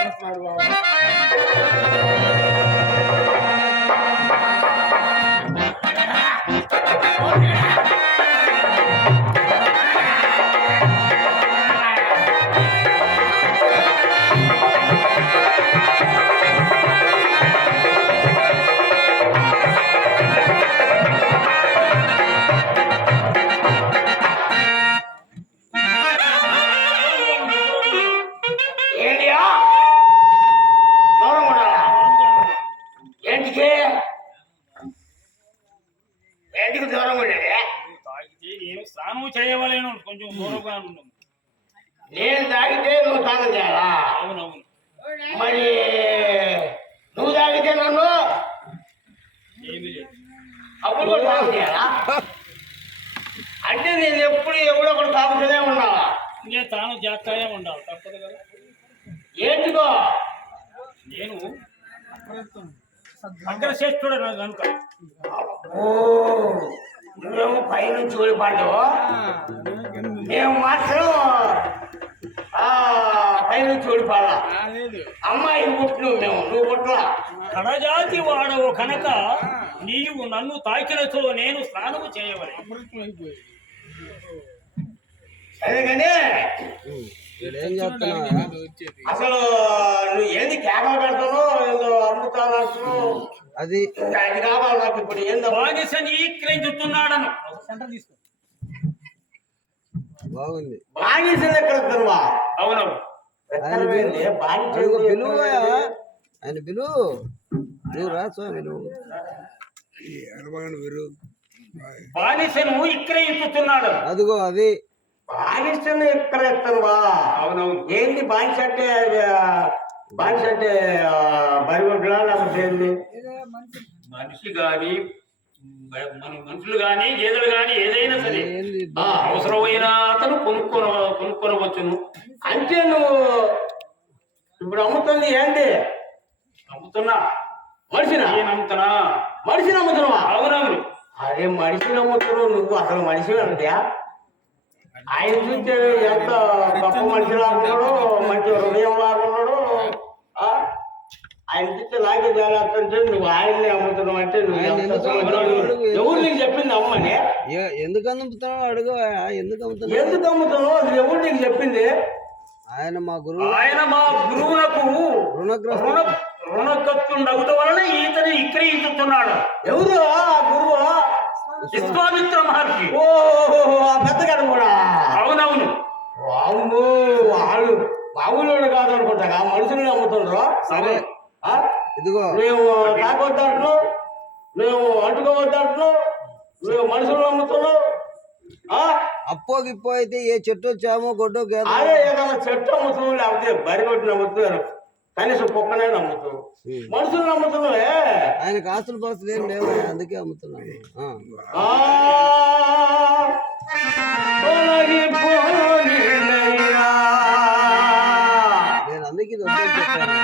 చేస్తున్నాడు బాబు. స్నానం చేయవలేను, కొంచెం దూరంగా ఉన్నాం. నేను తాగితే నువ్వు స్నానం చేయాలా? అవునవును. మరి నువ్వు తాగితే నన్ను ఏమీ లేదు, అప్పుడు కూడా స్నానం చేయాలా? అంటే నేను ఎప్పుడు ఎవడో ఒకటి తాగుతూనే ఉన్నావా? నేను స్నానం చేస్తానే ఉండాలి, తప్పదు కదా. ఏంటికో నేను అగ్రశ్రేష్ఠుడు కనుక. నువ్వేమో పైనుంచి ఊడిపడ్డు, మేము మాత్రం పైనుంచి ఊడిపడ్డా. అమ్మాయి పుట్టు నువ్వు పుట్టలా. కడజాతి వాడవు కనుక నీవు నన్ను తాకినతో నేను స్నానము చేయవలే. సరే కానీ అసలు నువ్వు ఏంది కేకలు పెడతావు, ఏదో అమ్ముతాను, అది అది కావాలి నాకు. ఇప్పుడు ఏందో బానిసని ఈక్రించుతున్నాడను. బాగుంది. బానిసలు ఎక్కడ వస్తానువా? అవునవు. ఆయన పిలువు, ఆయన పిలువు, నువ్వు రా స్వామి. నువ్వు బానిసను ఇక్రయిస్తున్నాడు. అదిగో అది బానిసలు ఎక్కడ ఎత్తానువా? అవునవును. ఏంది బానిస అంటే? బానిస అంటే బరిగొడ్లా లేకపోతే ఏంది? మనిషి గాని మనుషులు గాని గేదెలు గాని ఏదైనా సరే అవసరమైన అతను కొనుక్కొనవచ్చును. అంటే నువ్వు ఇప్పుడు అమ్ముతుంది ఏంటి? అమ్ముతున్నా. మనిషినా? అమ్ముతున్నా. మనిషిని అమ్ముతున్నావా? అవునవును. అరే మనిషిని అమ్ముతున్నావు నువ్వు, అసలు మనిషి అంటే ఆయన చూస్తే ఎంత గొప్ప మనిషి లాగున్నాడు, మంచి హృదయం లాగున్నాడు. ఆయన చూస్తే నాకే జాగ్రత్త. నువ్వు ఆయన్ని అమ్ముతున్నావు అంటే నువ్వు ఎవరు నీకు చెప్పింది అమ్మని? ఎందుకు అమ్ముతున్నావు అడుగు. ఎందుకు అమ్ముతున్నావు? ఎందుకు అమ్ముతున్నావు అది ఎవరు నీకు చెప్పింది? ఆయన మా గురువు. ఆయన మా గురువులకు రుణగ్రస్తుడగుట వలన ఈతని ఇక్రయిస్తున్నాడు. ఎవరు ఆ గురువు? విశ్వామిత్ర మహర్షి. ఓ పెద్దగాడు కూడా. అవునవును. వాము వాళ్ళు బావులోడు కాదు అనుకుంటా, మనుషులు అమ్ముతుండ్రు. సరే ఇదిగో, మేము తాకొద్దంటున్నావు, మేము అంటుకోవద్దంటున్నావు, మేము మనుషులు అమ్ముతున్నావు. అప్పో గిప్పో అయితే ఏ చెట్టు వచ్చామో గొడ్డో అదే ఏదైనా చెట్టు అమ్ముతున్నావు, లేకపోతే బరి కొట్టిన అమ్ముతున్నారు, కనీసం కుక్కనే నమ్ముతావు. మనుషులు నమ్ముతున్నావే. ఆయనకు ఆస్తులు పాస్తులు ఏం లేవు, అందుకే అమ్ముతున్నాను. నేను అందుకే చెప్పాను.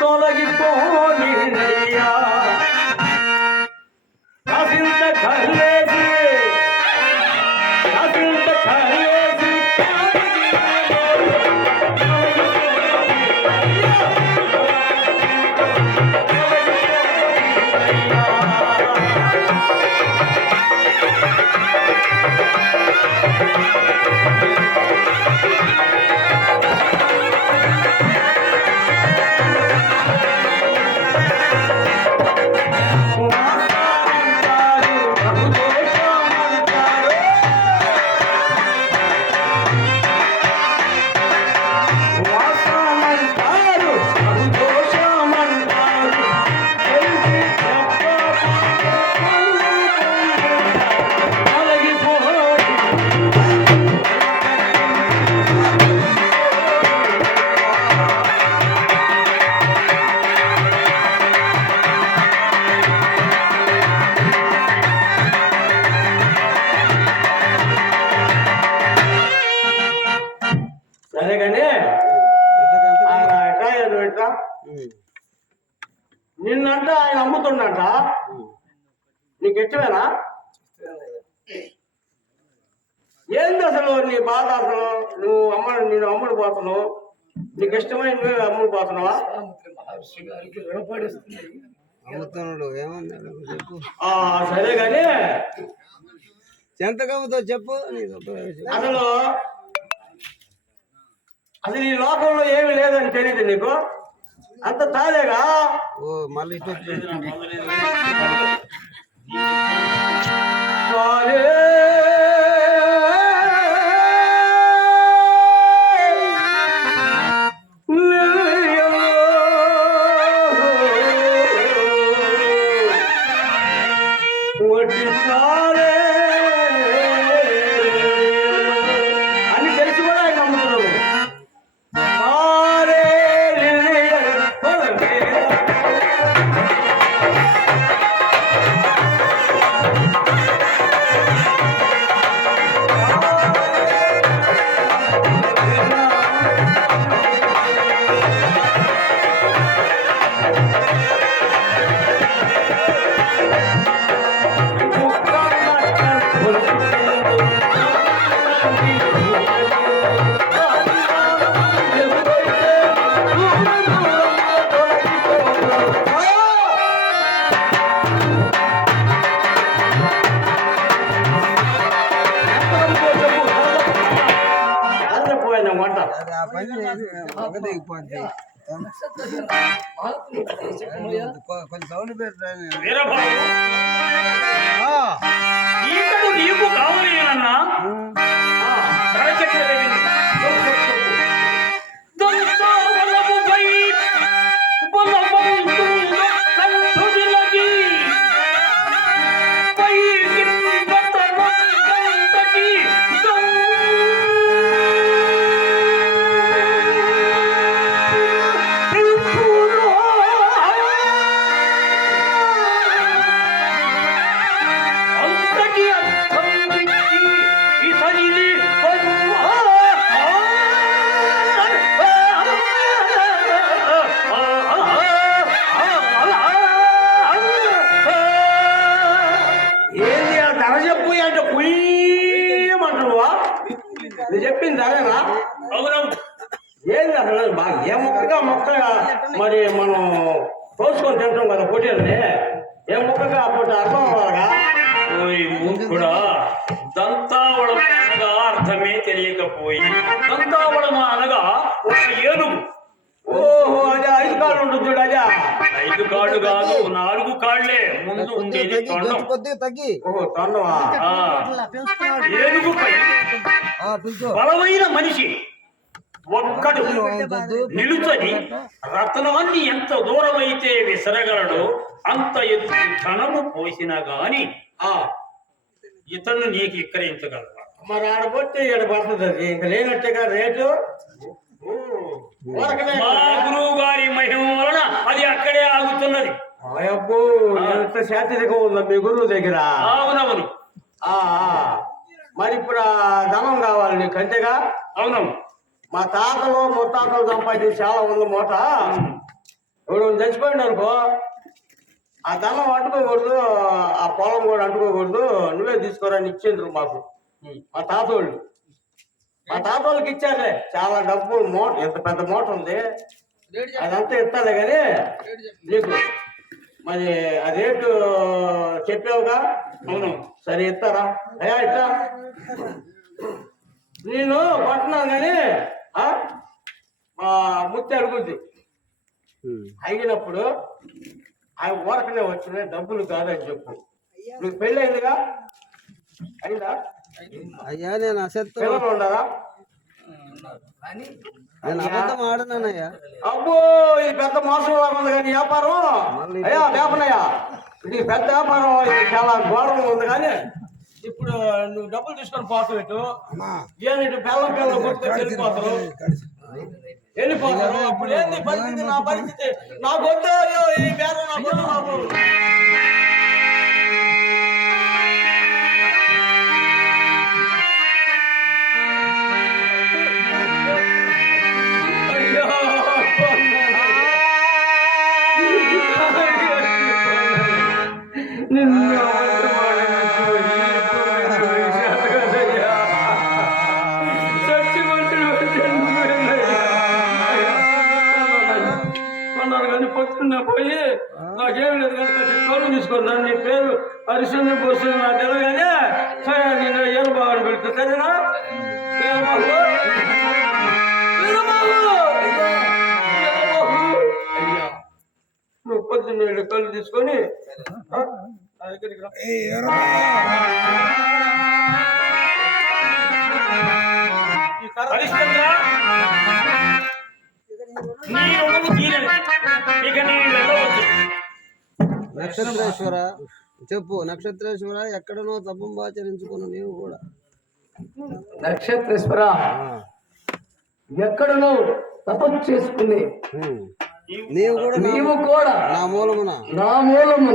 తొలగిపోనియ్యా నిన్నంట ఆయన అమ్ముతుండంట, నీకు ఇష్టమేనా? ఏంది అసలు నీ బాధ అసలు? నేను అమ్ముడు పోతున్నావు, నీకు ఇష్టమైన నువ్వే అమ్ముడు పోతున్నావా? అమ్ముతున్నాడు ఏమన్నాడు చెప్పు. సరే కానీ ఎంతకమ్ముతో చెప్పు. అసలు అసలు ఈ లోకంలో ఏమి లేదని తెలియదు నీకు? అంత తాలేగా. ఓ మళ్ళీ ఇటు అని తెలిసి కూడా ఆయన నమ్ముతున్నాడు. ఆ పని ఒక దిగిపోద్ది. కొంచెం సౌండ్ పెట్టాను. ఈతడు నీకు కావాలి అన్నా చెప్పింది అదేనా? ఏంది అసలు ఏ మొక్కగా మొక్కగా మరి మనం తోసుకొని తింటాం కదా పొట్టేలని, ఏ మొక్కగా అప్పుడు అర్థం అవ్వాలగా. కూడా దంతావళం అనగా అర్థమే తెలియకపోయి దంతావళం అనగా ఒక ఏనుగు. ఓహో అదే 5 కాళ్ళు ఉంటుంది చూడు. అదే 5 కాళ్ళు కాదు, 4 కాళ్లే ముందు ఉండేది తొండం. తగ్గి తొండమా? ఏనుగుపై బలమైన మనిషి ఒక్కడు నిలుచని రత్నాన్ని ఎంత దూరమైతే విసరగలడో అంత ఎత్తు ధనము పోసినా గాని ఇతను నీకు విక్రయించగలవా? మరి ఆడపోతే ఈడ పడుతుంది. అది ఇంకా లేనట్టుగా రేటు. మా గురువు గారి మహిమ వలన అది అక్కడే ఆగుతున్నది. అబ్బో ఎంత శాంతిగా ఉందా మీ గురువు దగ్గర? అవునవును. మరి ఇప్పుడు ధనం కావాలి నీకు అంతేగా? అవునవును. మా తాతలు ముత్తాతలు సంపాదించి చాలా ఉంది మూట. ఇప్పుడు చచ్చిపోయింది అనుకో, ఆ ధనం అంటుకోకూడదు, ఆ పొలం కూడా అంటుకోకూడదు, నువ్వే తీసుకోరని ఇచ్చిండ్రు మాకు మా తాతోళ్ళు. మా తాతోళ్ళకి ఇచ్చారులే చాలా డబ్బు. మూట ఎంత పెద్ద మూట ఉంది, అదంతా ఇస్తాలే కానీ నీకు మరి ఆ రేటు చెప్పావుగా? అవును. సరే ఇస్తారా? అయ్యా ఇట్లా నేను కొంటున్నాను కానీ మా ముత్తి అడుగుద్ది. అయినప్పుడు ఆయన ఊరకనే వచ్చిన డబ్బులు కాదని చెప్పు. నీకు పెళ్ళి అయిందిగా? అయిందా? అయ్యా నేను అసెత్తు పిల్లలు ఉండరా? నేను అబద్ధం ఆడనానయ్యా. అబ్బో ఇది పెద్ద మోసం లాగా ఉంది కానీ వ్యాపారం. అయ్యా వేపనయ్యా, ఇది పెద్ద వ్యాపారం, ఇది చాలా ఘోరంగా ఉంది. కానీ ఇప్పుడు నువ్వు డబ్బులు తీసుకొని పోతావు ఇటు, ఏమిటి బెల్లం కొట్టుకొని వెళ్ళిపోతారు. అప్పుడు ఏంది పరిస్థితి? నా పరిస్థితి నాకు వద్దు. ఈ బేరం నాకు వద్దు బాబు. నిన్ను పొద్దున్న పోయి నాకేం లేదు కనుక కళ్ళు తీసుకున్నాను. నీ పేరు హరిశ్చంద్ర బోసు నాకు తెలగానే సరే నేను ఏం బాగా పెడతా సరేనా? నువ్వు పొద్దున్న కళ్ళు తీసుకొని నా దగ్గరికి రా. హరిశ్చంద్ర, నీ రుణము తీరదు. ఇక నీవు వెళ్ళవచ్చు. నక్షత్రేశ్వర చెప్పు. నక్షత్రేశ్వర ఎక్కడనో తపంబాచరించుకున్న నీవు కూడా నక్షత్రేశ్వర ఎక్కడనో తపస్సు చేసుకుని నీవు కూడా నీవు కూడా నా మూలమున నా మూలమున